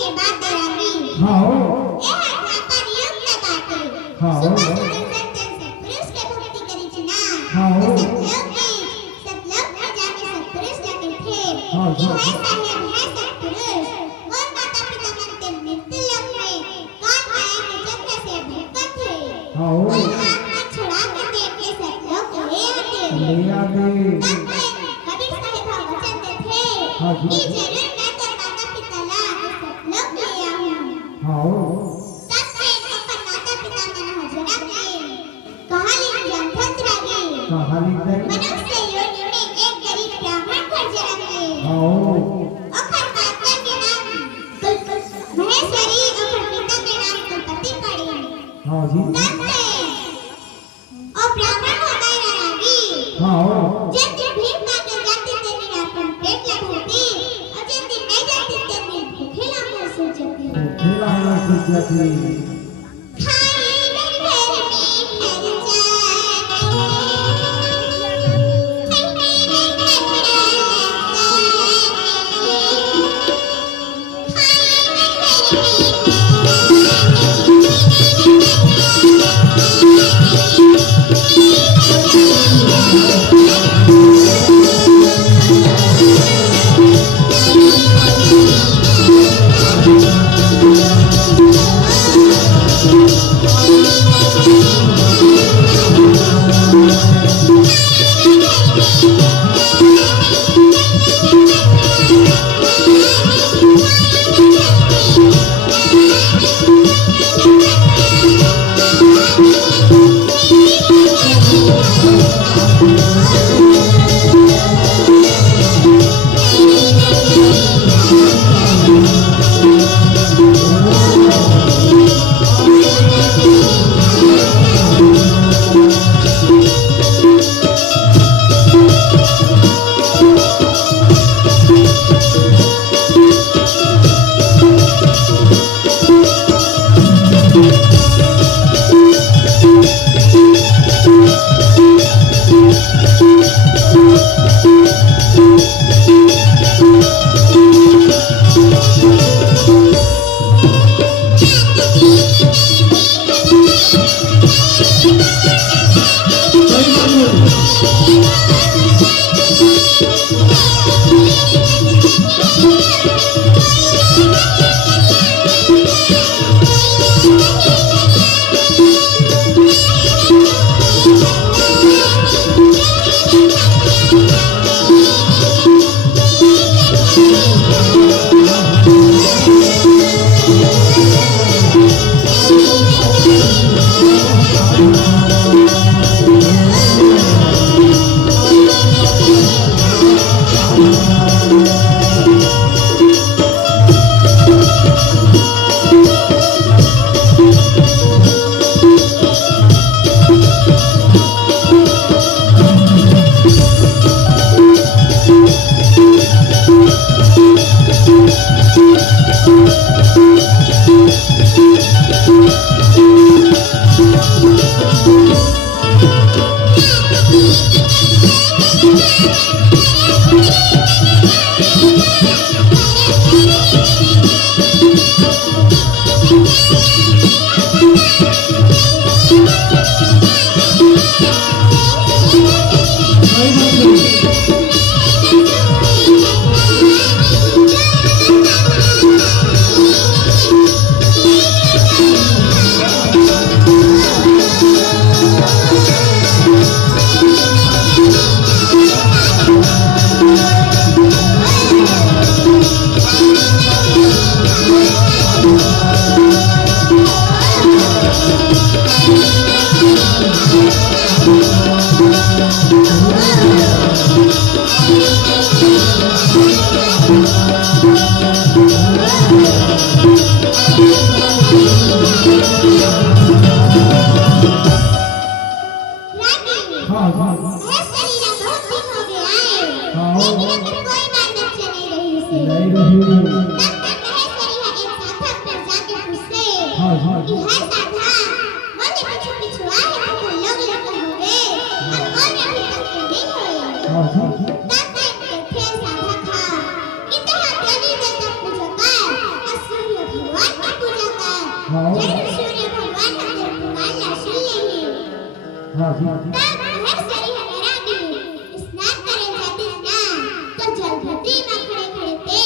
के बाद देरागी हाँ ए हाथ पर युक्त काटे हाँ सुबह सुदर्शन से पुरुष के भक्ति करी जना हाँ सतलोक में जाके सत्पुरुष जाके थे हाँ कि है साहेब है सत्पुरुष और माता पिता मनते मृत्यु लोक में कौन माया के चक्र से भटकत थे हाँ और आत्मा छुड़ा के देव के सतलोक ले आते ले आगे तब कबीर साहेब वचन देते हाँ थे कि जरूर मैं तो माता पिता ला सतलोक ले आऊं हाँ तब से अपन माता पिता मन हजरा के कहानी जंथत रहे कहानी तक मनुष्य योनि में एक गरीब ब्राह्मण घर जन्म ले हाँ ओकर माता के नाम महेश्वरी ओकर पिता के नाम कुलपति पड़े हाँ जी तब से ओ ब्राह्मण होता रही हाँ जब दिन भीख मांगे जाते थे दिन अपन पेट लभती और जब दिन नहीं जाते थे दिन भूखे ना महसूस होती खेला है सोचती खाई नहीं घर हाँ जरूर सूर्य भगवान हमने पुकारला सुनले ही हाँ जी तब हर सरी हनरागी स्नान करे जाती ना तो जलधरती में खड़े खड़े ते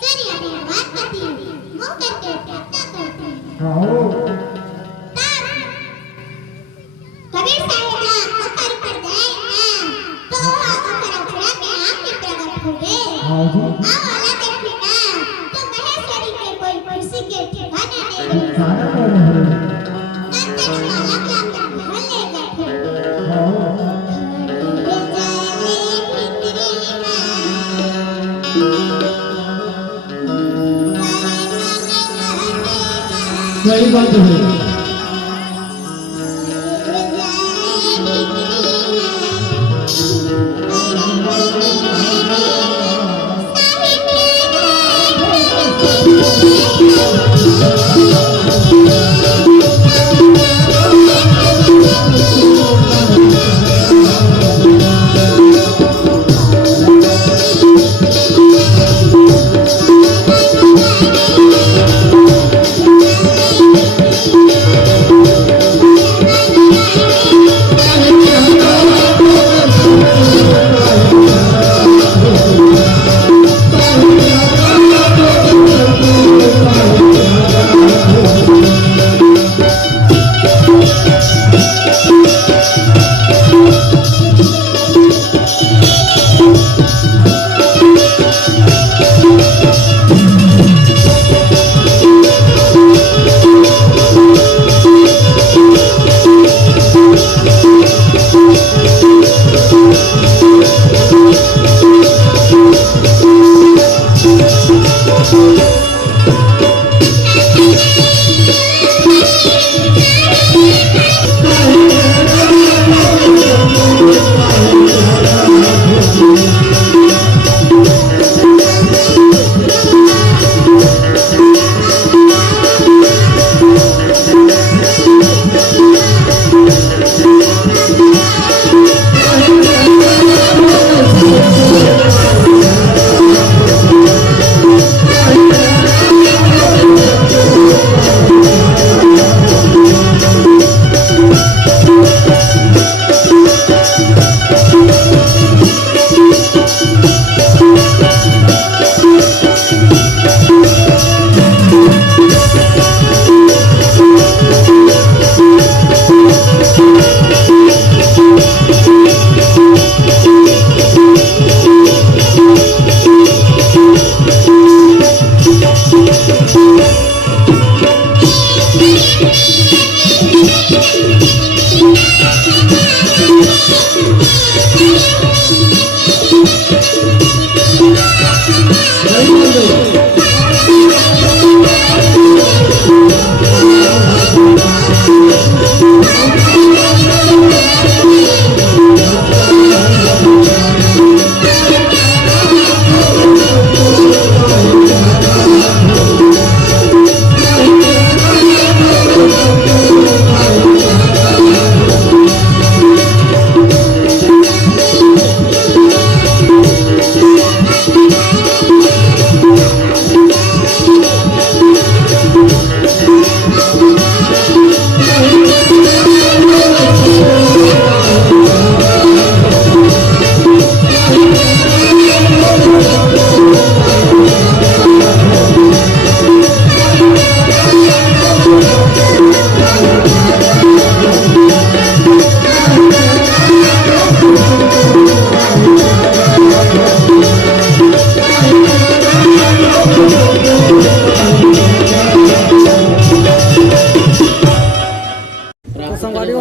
सूर्य भगवान पति मुंह करके प्रार्थना करते हाँ कबीर साहेब ना अकर पर गए ना तो अकर अखड़ा में आके प्रकट हो गए हाँ जी वाला देखी ना तो महेश्वरी के कोई कुर्सी के ठिकाना नहीं रहे सारा कर रहे हैं नंदन वाला काम में भले बैठे हाँ ले जाए भितरी सही बात है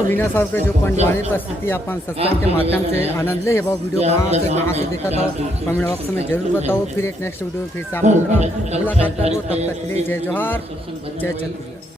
मीना साहब के जो पंडवानी परिस्थिति अपन सत्संग के माध्यम से आनंद ले वो वीडियो कहाँ से देखा था कमेंट बॉक्स में जरूर बताओ। फिर एक नेक्स्ट वीडियो में फिर से आप मुलाकात करो। तब तक के लिए जय जोहार जय चंद्र।